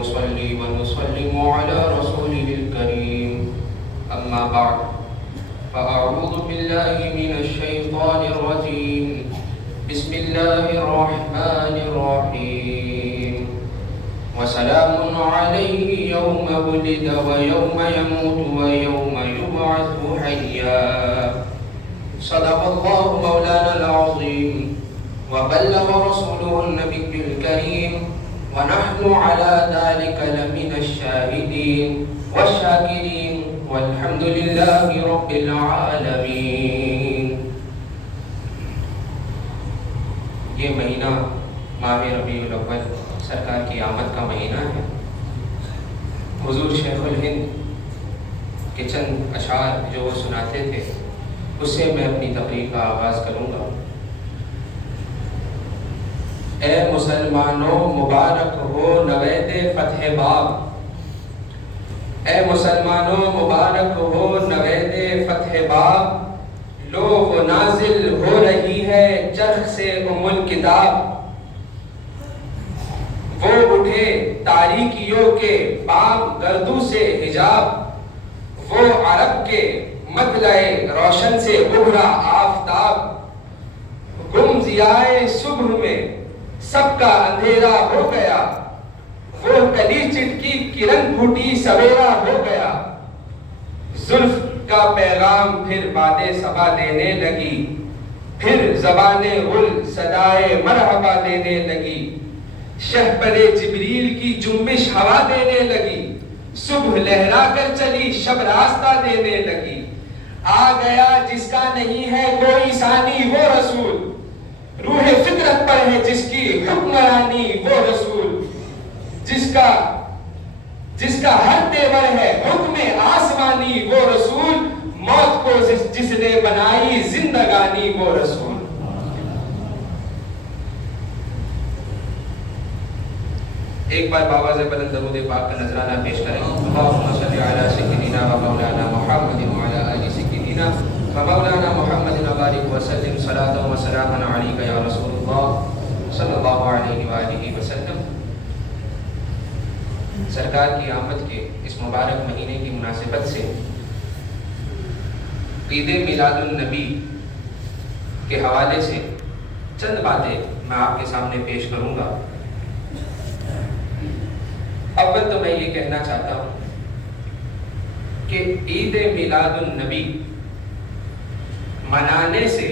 ونصلي ونسلم على رسوله الكريم أما بعد فأعوذ بالله من الشيطان الرجيم بسم الله الرحمن الرحيم وسلام عليه يوم ولد ويوم يموت ويوم يبعث حيا صدق الله مولانا العظيم وبلغ رسوله النبي الكريم ونحن على ذلك لمن الشاهدين والشاكرين والحمد لله رب العالمين. یہ مہینہ ماہ ربیع الاول سرکار کی آمد کا مہینہ ہے. حضور شیخ الہند کے چند اشعار جو وہ سناتے تھے اس سے میں اپنی تقریر کا آغاز کروں گا. اے مسلمانوں مبارک ہو نوید فتح باب، اے مسلمانوں مبارک ہو نوید فتح باب، لو وہ نازل ہو رہی ہے چرخ سے الکتاب. وہ اٹھے تاریکیوں کے بام گردوں سے حجاب، وہ عرب کے مطلع روشن سے ابھرا آفتاب. گم ضیائے صبح میں سب کا اندھیرا ہو گیا، وہ کلی چٹکی کرن پھوٹی سویرا ہو گیا. زلف کا پیغام پھر باد صبا دینے لگی، پھر زبان گل صدائے مرحبا دینے لگی. شہپر جبریل کی جنبش ہوا دینے لگی، صبح لہرا کر چلی شب راستہ دینے لگی. آ گیا جس کا نہیں ہے کوئی ثانی وہ رسول، روح فطرت پر ہے جس کی حکمرانی وہ رسول. جس کا ہر تیور ہے حکم آسمانی وہ رسول، موت کو جس نے بنائی زندگانی وہ رسول. ایک بار بابا سے بلند درود پاک کا نذرانہ پیش کریں. اللہم صلی علی سیدنا و مولانا محمد و علی آل سیدنا و مولانا محمد وبارک وسلم صلاۃ و سلاما علیک یا رسول اللہ صلی اللہ علیہ وآلہ وسلم. سرکار کی آمد کے اس مبارک مہینے کی مناسبت سے عید میلاد النبی کے حوالے سے چند باتیں میں آپ کے سامنے پیش کروں گا. اول تو میں یہ کہنا چاہتا ہوں کہ عید میلاد النبی منانے سے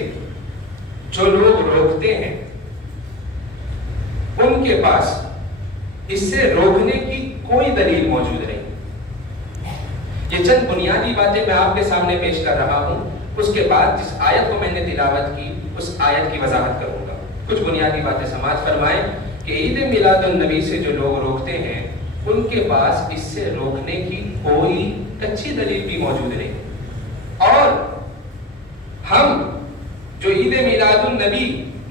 جو لوگ روکتے ہیں ان کے پاس اس سے روکنے کی کوئی دلیل موجود نہیں. یہ چند بنیادی باتیں میں آپ کے سامنے پیش کر رہا ہوں، اس کے بعد جس آیت کو میں نے تلاوت کی اس آیت کی وضاحت کروں گا. کچھ بنیادی باتیں سماعت فرمائیں کہ عید میلاد النبی سے جو لوگ روکتے ہیں ان کے پاس اس سے روکنے کی کوئی اچھی دلیل بھی موجود نہیں. اور ہم جو عید میلاد النبی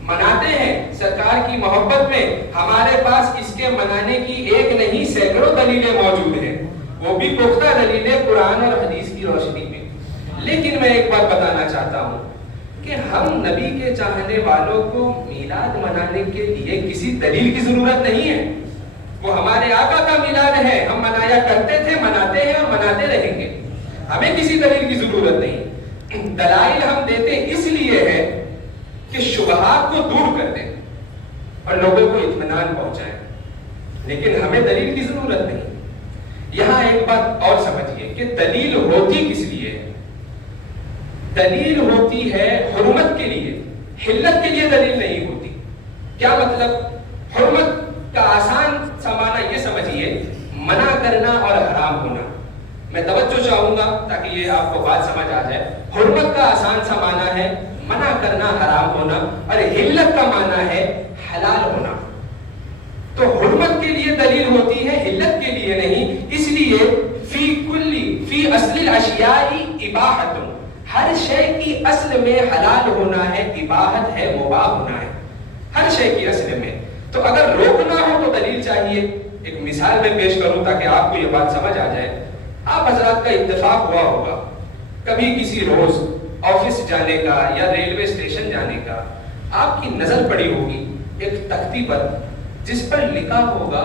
مناتے ہیں سرکار کی محبت میں، ہمارے پاس اس کے منانے کی ایک نہیں سینکڑوں دلیلیں موجود ہیں، وہ بھی پختہ دلیلیں قرآن اور حدیث کی روشنی میں. لیکن میں ایک بات بتانا چاہتا ہوں کہ ہم نبی کے چاہنے والوں کو میلاد منانے کے لیے کسی دلیل کی ضرورت نہیں ہے. وہ ہمارے آقا کا میلاد ہے، ہم منایا کرتے تھے، مناتے ہیں اور مناتے رہیں گے. ہمیں کسی دلیل کی ضرورت نہیں. دلائل ہم دیتے اس لیے ہے کہ شبہات کو دور کر دیں اور لوگوں کو اطمینان پہنچائیں، لیکن ہمیں دلیل کی ضرورت نہیں. یہاں ایک بات اور سمجھیے کہ دلیل ہوتی کس لیے ہے. دلیل ہوتی ہے حرمت کے لیے، حلت کے لیے دلیل نہیں ہوتی. کیا مطلب؟ حرمت کا آسان سا معنی یہ سمجھیے منع کرنا اور حرام ہونا. میں توجہ چاہوں گا تاکہ یہ آپ کو بات سمجھ آ جائے. حرمت کا آسان سا معنی ہے منع کرنا، حرام ہونا، اور حلت کا معنی ہے حلال ہونا. تو حرمت کے لیے دلیل ہوتی ہے، حلت کے لیے نہیں. اس لیے فی اصل الاشیاء اباحت، ہر شے کی اصل میں حلال ہونا ہے، اباحت ہے، مباح ہونا ہے ہر شے کی اصل میں. تو اگر روکنا ہو تو دلیل چاہیے. ایک مثال میں پیش کروں تاکہ آپ کو یہ بات سمجھ آ جائے. آپ حضرات کا اتفاق ہوا ہوگا کبھی کسی روز آفس جانے کا یا ریلوے اسٹیشن جانے کا، آپ کی نظر پڑی ہوگی ایک تختی پر جس پر لکھا ہوگا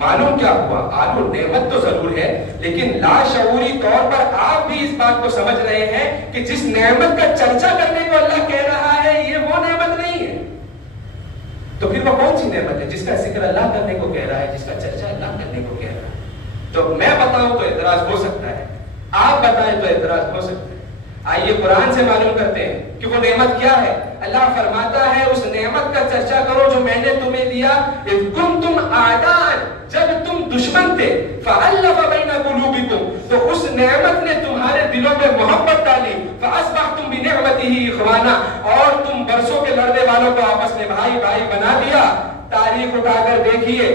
معلوم کیا ہوا؟ آلو نعمت تو ضرور ہے، لیکن لاشعوری طور پر آپ بھی اس بات کو سمجھ رہے ہیں کہ جس نعمت کا چرچا کرنے کو اللہ کہہ رہا ہے یہ وہ نعمت نہیں ہے، تو پھر وہ کون سی نعمت ہے جس کا ذکر اللہ کرنے کو کہہ رہا ہے، جس کا چرچا اللہ کرنے کو کہہ رہا ہے؟ تو میں بتاؤں تو اعتراض ہو سکتا ہے، آپ بتائیں تو اعتراض ہو سکتا ہے۔ آئیے قرآن سے معلوم کرتے ہیں کہ وہ نعمت کیا ہے۔ اللہ فرماتا ہے اس نعمت کا چرچا کرو جو میں نے تمہیں دیا، اذ کنتم اعداء، جب تم دشمن تھے، فألف بین قلوبکم، تو اس نعمت نے تمہارے دلوں میں محبت ڈالی، فاصبحتم بنعمتہ اخوانا، اور تم برسوں کے لڑنے والوں کو آپس میں بھائی بھائی بنا دیا۔ تاریخ اٹھا کر دیکھیے،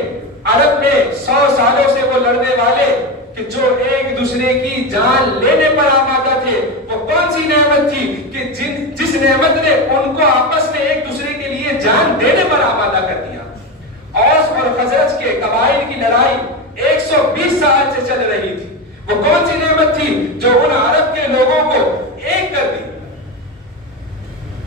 عرب میں 100 سالوں سے وہ لڑنے والے کہ جو ایک دوسرے کی جان لینے پر آمادہ تھے، وہ کون سی نعمت تھی کہ جس نعمت نے ان کو آپس میں ایک دوسرے کے لیے جان دینے پر آمادہ کر دیا۔ اوس اور خزرج کے قبائل کی لڑائی 120 سال سے چل رہی تھی، وہ کون سی نعمت تھی جو ان عرب کے لوگوں کو ایک کر دی؟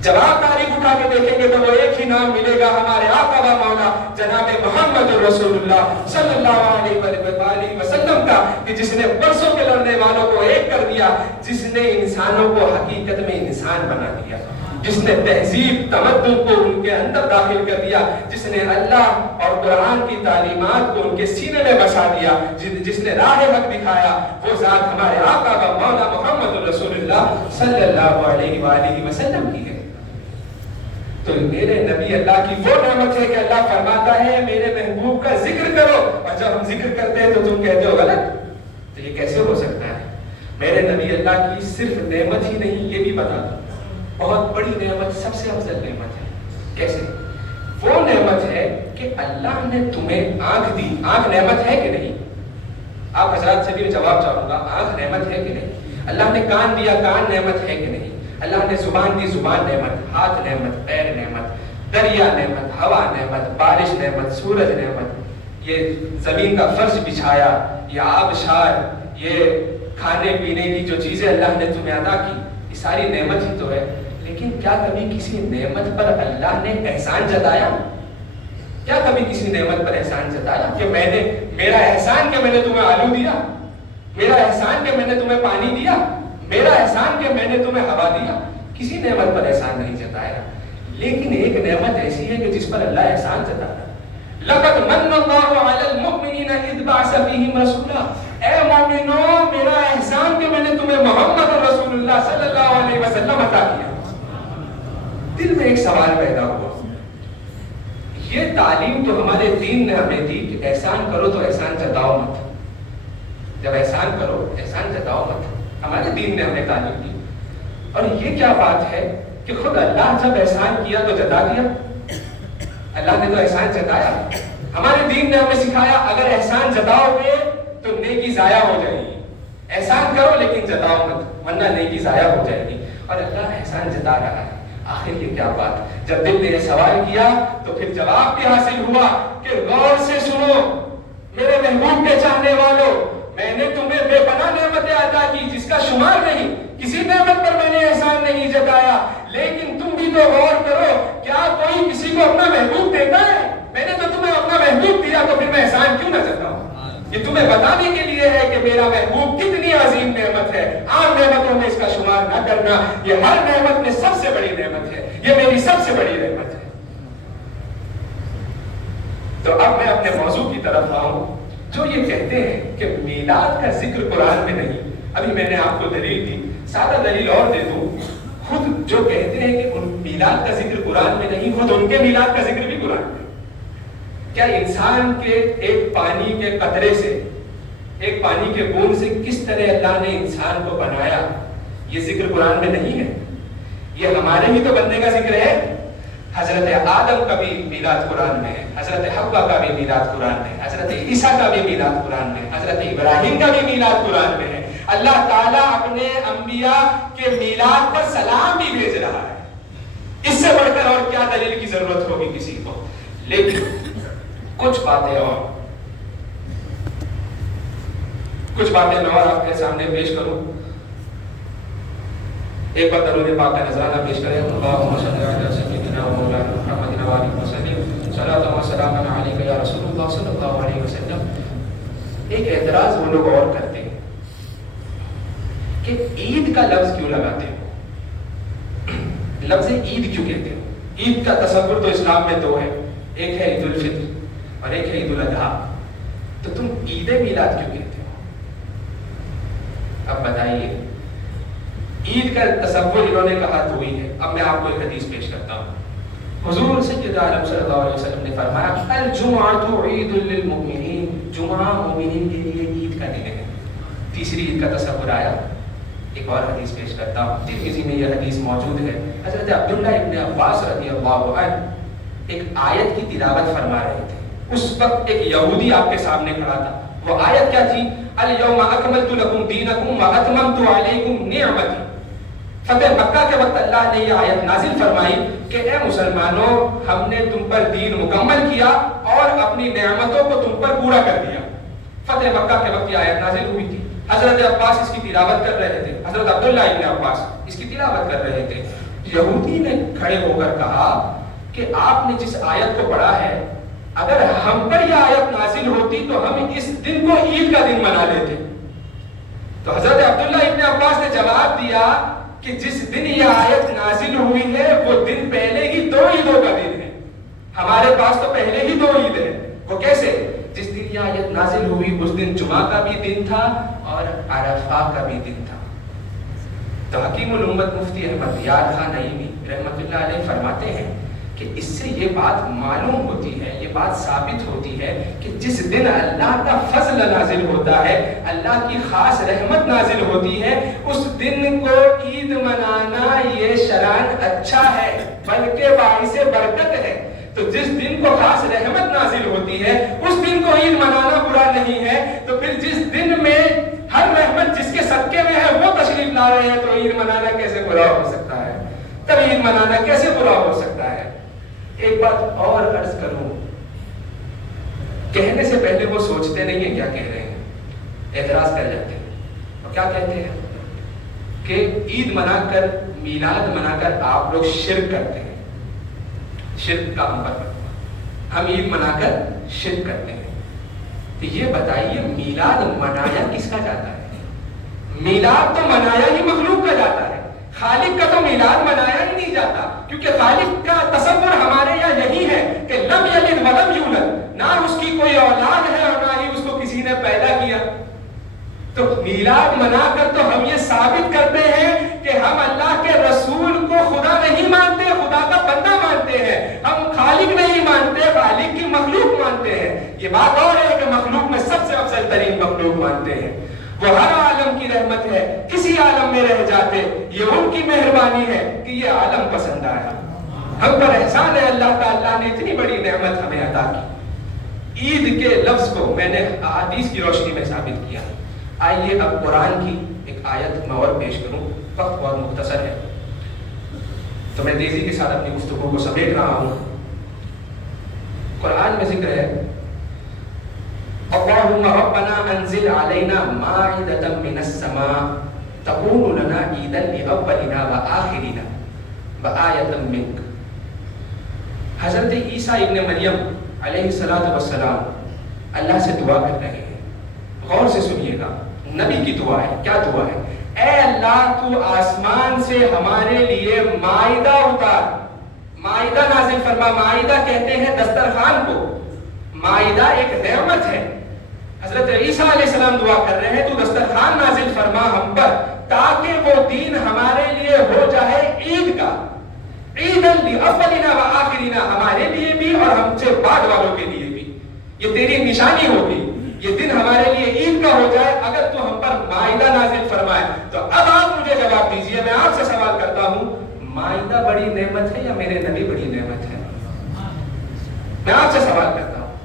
جب آپ تاریخ اٹھا کے دیکھیں گے تو وہ ایک ہی نام ملے گا ہمارے آقا و مولا جناب محمد رسول اللہ صلی اللہ علیہ وآلہ وسلم کا، کہ جس نے برسوں کے لڑنے والوں کو ایک کر دیا، جس نے انسانوں کو حقیقت میں انسان بنا دیا، جس نے تہذیب تمدن کو ان کے اندر داخل کر دیا، جس نے اللہ اور قرآن کی تعلیمات کو ان کے سینے میں بسا دیا، جس نے راہ حق دکھایا، وہ ذات ہمارے آقا و مولا محمد رسول اللہ صلی اللہ علیہ وآلہ وسلم کی ہے۔ تو میرے نبی اللہ کی وہ نعمت ہے کہ اللہ فرماتا ہے میرے محبوب کا ذکر کرو، اور جب ہم ذکر کرتے ہیں تو تم کہتے ہو غلط، تو یہ کیسے ہو سکتا ہے؟ میرے نبی اللہ کی صرف نعمت ہی نہیں، یہ بھی بتا دو بہت بڑی نعمت، سب سے افضل نعمت ہے۔ کیسے؟ وہ نعمت ہے کہ اللہ نے تمہیں آنکھ دی۔ آنکھ نعمت ہے کہ نہیں؟ آپ حضرات سے بھی جواب چاہوں گا، آنکھ نعمت ہے کہ نہیں؟ اللہ نے کان دیا، کان نعمت ہے کہ نہیں؟ اللہ نے زبان دی، زبان نعمت، ہاتھ نعمت، پیر نعمت، دریا نعمت، ہوا نعمت، بارش نعمت، سورج نعمت، یہ زمین کا فرش بچھایا، یہ آبشار، یہ کھانے پینے کی جو چیزیں اللہ نے تمہیں عطا کی، یہ ساری نعمت ہی تو ہے۔ لیکن کیا کبھی کسی نعمت پر اللہ نے احسان جتایا؟ کیا کبھی کسی نعمت پر احسان جتایا کہ میرا احسان کہ میں نے تمہیں آلو دیا، میرا احسان کہ میں نے تمہیں پانی دیا، میرا احسان کہ میں نے تمہیں ہوا دیا؟ کسی نعمت پر احسان نہیں جتایا۔ لیکن ایک نعمت ایسی ہے کہ جس پر اللہ احسان جتاتا ہے۔ لقد من اللہ علی المؤمنین اذ بعث فیہم رسولا، اے مومنوں میرا احسان کہ میں نے تمہیں محمد رسول اللہ صلی اللہ علیہ وسلم عطا کیا۔ دل میں ایک سوال پیدا ہوا، یہ تعلیم تو ہمارے دین نے ہمیں دی کہ احسان کرو تو احسان جتاؤ مت، جب احسان کرو احسان جتاؤ مت، ہمارے دین نے ہمیں تعلیم دی۔ اور یہ کیا بات ہے کہ خود اللہ جب احسان کیا تو جتا دیا؟ اللہ نے تو احسان جتایا۔ ہمارے دین نے ہمیں سکھایا اگر احسان جتاؤ گے تو نیکی ضائع ہو جائے گی، احسان کرو لیکن جتاؤ مت ورنہ نیکی ضائع ہو جائے گی، اور اللہ احسان جتا رہا ہے۔ آخر یہ کیا بات؟ جب دل نے یہ سوال کیا تو پھر جواب بھی حاصل ہوا کہ غور سے سنو میرے محبوب کے چاہنے والوں، میں نے تمہیں بے پناہ نعمتیں عطا کی جس کا شمار نہیں، کسی نعمت پر میں نے احسان نہیں جتایا، لیکن تم بھی تو غور کرو، کیا کوئی کسی کو اپنا محبوب دیتا ہے؟ میں نے تو تمہیں اپنا محبوب دیا تو پھر میں احسان کیوں نہ جتاؤں؟ یہ تمہیں بتانے کے لیے ہے کہ میرا محبوب کتنی عظیم نعمت ہے، عام نعمتوں میں اس کا شمار نہ کرنا، یہ ہر نعمت میں سب سے بڑی نعمت ہے، یہ میری سب سے بڑی نعمت ہے۔ تو اب میں اپنے موضوع کی طرف آؤں، جو یہ کہتے ہیں کہ میلاد کا ذکر قرآن میں نہیں۔ ابھی میں نے آپ کو دلیل دی، سادہ دلیل اور دے دوں، خود جو کہتے ہیں کہ میلاد کا ذکر قرآن میں نہیں، خود ان کے میلاد کا ذکر بھی قرآن میں۔ کیا انسان کے ایک پانی کے قطرے سے، ایک پانی کے بوند سے کس طرح اللہ نے انسان کو بنایا، یہ ذکر قرآن میں نہیں ہے؟ یہ ہمارے ہی تو بننے کا ذکر ہے۔ حضرت آدم کا بھی میلاد قرآن میں ہے، حضرت حوا کا بھی میلاد قرآن میں ہے، حضرت عیسیٰ کا بھی میلاد قرآن میں ہے، حضرت ابراہیم کا بھی میلاد قرآن میں ہے۔ اللہ تعالیٰ اپنے انبیاء کے میلاد پر سلام بھی بھیج رہا ہے، اس سے بڑھ کر اور کیا دلیل کی ضرورت ہوگی کسی کو؟ لیکن کچھ باتیں میں اور آپ کے سامنے پیش کروں۔ ایک بار درود پاک کا نذرانہ پیش کریں۔ اللہم صلی علی سیدنا و مولانا محمد و آلہ وسلم، صلاۃ و سلام علیک یا رسول اللہ۔ اللہ صلی اللہ علیہ وسلم ایک اعتراض وہ لوگ اور کرتے ہیں کہ عید کا لفظ کیوں لگاتے ہو؟ لفظ عید کیوں کہتے ہو؟ عید کا تصور تو اسلام میں دو ہے، ایک ہے عید الفطر اور ایک ہے عید الاضحیٰ، تو تم عید میلاد کیوں کہتے ہو؟ اب بتائیے، عید کا تصور انہوں نے کہا تو ہی ہے۔ اب میں آپ کو ایک حدیث پیش کرتا ہوں۔ حضور سید عالم صلی اللہ علیہ وسلم نے فرمایا الجمعۃ عید للمؤمنین، جمعہ مومنین کے لیے عید کا دن ہے۔ تیسری عید کا تصور آیا، ایک اور حدیث پیش کرتا ہوں، ترمذی میں یہ حدیث موجود ہے۔ حضرت عبداللہ ابن عباس رضی اللہ عنہ ایک آیت کی تلاوت فرما رہے تھے۔ اس وقت ایک یہودی آپ کے سامنے کھڑا تھا۔ وہ آیت کیا تھی؟ الیوم اکملت لکم دینکم واتممت علیکم نعمتی۔ فتح مکہ کے وقت اللہ نے یہ آیت نازل فرمائی کہ اے مسلمانوں، ہم نے تم پر دین مکمل کیا اور اپنی نعمتوں کو تم پر پورا کر دیا۔ فتح مکہ کے وقت یہ آیت نازل ہوئی تھی۔ حضرت عباس اس کی تلاوت کر رہے تھے، حضرت عبداللہ ابن عباس اس کی تلاوت کر رہے تھے۔ یہودی نے کھڑے ہو کر کہا کہ آپ نے جس آیت کو پڑھا ہے، اگر ہم پر یہ آیت نازل ہوتی تو ہم اس دن کو عید کا دن منا لیتے۔ تو حضرت عبداللہ ابن عباس نے جواب دیا کہ جس دن یہ آیت نازل ہوئی ہے وہ دن پہلے ہی دو عیدوں کا دن ہے، ہمارے پاس تو پہلے ہی دو عید ہے۔ وہ کیسے؟ جس دن یہ آیت نازل ہوئی اس دن جمعہ کا بھی دن تھا اور عرفہ کا بھی دن تھا۔ تو حکیم الامت مفتی احمد یار خان نعیمی رحمۃ اللہ علیہ فرماتے ہیں کہ اس سے یہ بات معلوم ہوتی ہے، یہ بات ثابت ہوتی ہے کہ جس دن اللہ کا فضل نازل ہوتا ہے، اللہ کی خاص رحمت نازل ہوتی ہے، اس دن کو عید منانا یہ شرعاً اچھا ہے، بلکہ باعث برکت ہے۔ تو جس دن کو خاص رحمت نازل ہوتی ہے اس دن کو عید منانا برا نہیں ہے، تو پھر جس دن میں ہر رحمت جس کے صدقے میں ہے وہ تشریف لا رہے ہیں تو عید منانا کیسے برا ہو سکتا ہے؟ تب عید منانا کیسے برا ہو سکتا ہے؟ ایک بات اور عرض کروں، کہنے سے پہلے وہ سوچتے نہیں ہیں کیا کہہ رہے ہیں، اعتراض کر جاتے ہیں۔ اور کیا کہتے ہیں کہ عید منا کر، میلاد منا کر آپ لوگ شرک کرتے ہیں، شرک کا ہم عید منا کر شرک کرتے ہیں۔ تو یہ بتائیے میلاد منایا کس کا جاتا ہے؟ میلاد تو منایا ہی مخلوق کا جاتا ہے، خالق کا تو میلاد منایا ہی نہیں جاتا، کیونکہ خالق کا تصور ہمارے یہاں یہی ہے کہ لم یلد ولم یولد، نہ اس کی کوئی اولاد ہے اور نہ ہی اس کو کسی نے پیدا کیا۔ تو میلاد منا کر تو ہم یہ ثابت کرتے ہیں کہ ہم اللہ کے رسول کو خدا نہیں مانتے، خدا کا بندہ مانتے ہیں، ہم خالق نہیں مانتے، خالق کی مخلوق مانتے ہیں۔ یہ بات اور ہے کہ مخلوق میں سب سے افضل ترین مخلوق مانتے ہیں، وہ ہر عالم کی رحمت ہے، کسی عالم میں رہ جاتے، یہ ان کی مہربانی ہے کہ یہ عالم پسند آیا، ہم پر احسان ہے اللہ کا، اللہ نے اتنی بڑی نعمت ہمیں عطا کی۔ عید کے لفظ کو میں نے احادیث کی روشنی میں ثابت کیا۔ آئیے اب قرآن کی ایک آیت میں اور پیش کروں، وقت بہت مختصر ہے تو میں تیزی کے ساتھ اپنی گفتگو کو سمیٹ رہا ہوں۔ قرآن میں ذکر ہے اللہم ربنا انزل علینا مائدۃ من السماء تکون لنا عیدا لاولنا وآخرنا وآیۃ منک۔ حضرت عیسیٰ ابن مریم علیہ السلام اللہ سے دعا کر رہے ہیں، غور سے سنیے گا، نبی کی دعا ہے۔ کیا دعا ہے؟ اے اللہ تو آسمان سے ہمارے لیے مائدہ اتار، مائدہ نازل فرما۔ مائدہ کہتے ہیں دسترخوان کو، مائدہ ایک نعمت ہے۔ حضرت عیسیٰ علیہ السلام دعا کر رہے ہیں تو دسترخوان نازل فرما ہم پر، تاکہ وہ دین ہمارے لیے ہو جائے عید کا، عیداً لاولنا وآخرنا، ہمارے لیے بھی اور ہم سے بعد والوں کے لیے بھی۔ یہ تیری نشانی ہوگی، یہ دن ہمارے لیے عید کا ہو جائے اگر تو ہم پر مائدہ نازل فرمائے۔ تو اب آپ مجھے جواب دیجئے، میں آپ سے سوال کرتا ہوں، مائدہ بڑی نعمت ہے یا میرے نبی بڑی نعمت ہے؟ میں آپ سے سوال کرتا ہوں،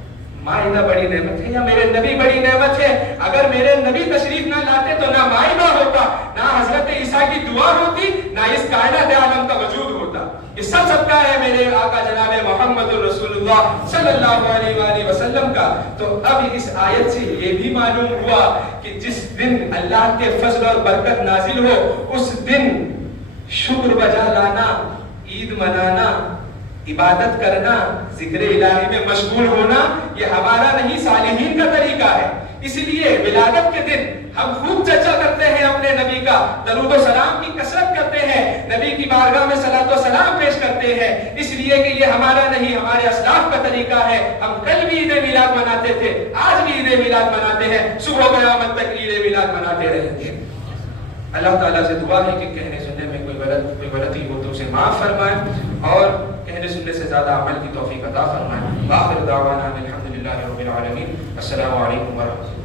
مائدہ بڑی نعمت ہے یا میرے نبی بڑی نعمت ہے؟ اگر میرے نبی تشریف نہ لاتے تو نہ مائدہ ہوتا، نہ حضرت عیسیٰ کی دعا ہوتی، نہ اس کائنات عالم کا وجود ہوتا۔ یہ سب صدقہ ہے میرے آقا جناب محمد رسول اللہ صلی اللہ علیہ وآلہ وسلم کا۔ تو اب اس آیت سے یہ بھی معلوم ہوا کہ جس دن اللہ کے فضل اور برکت نازل ہو اس دن شکر بجا لانا، عید منانا عبادت کرنا، ذکر الہی میں مشغول ہونا، یہ ہمارا نہیں صالحین کا طریقہ ہے۔ اس لیے ولادت کے دن ہم خوب چرچا کرتے ہیں اپنے نبی کا، درود و سلام کی کثرت کرتے ہیں، نبی کی بارگاہ میں صلاۃ و سلام پیش کرتے ہیں، اس لیے کہ یہ ہمارا نہیں ہمارے اسلاف کا طریقہ ہے۔ ہم کل بھی عید میلاد مناتے تھے، آج بھی عید میلاد مناتے ہیں، صبح قیامت تک عید میلاد مناتے رہیں گے۔ اللہ تعالیٰ سے دعا ہے کہ کہنے سننے میں کوئی غلطی ہو تو اسے معاف فرمائے، اور کہنے سننے سے زیادہ عمل کی توفیق عطا فرمائے۔ آخر دعوانا الحمدللہ رب العالمین۔ السلام علیکم ورحمۃ اللہ۔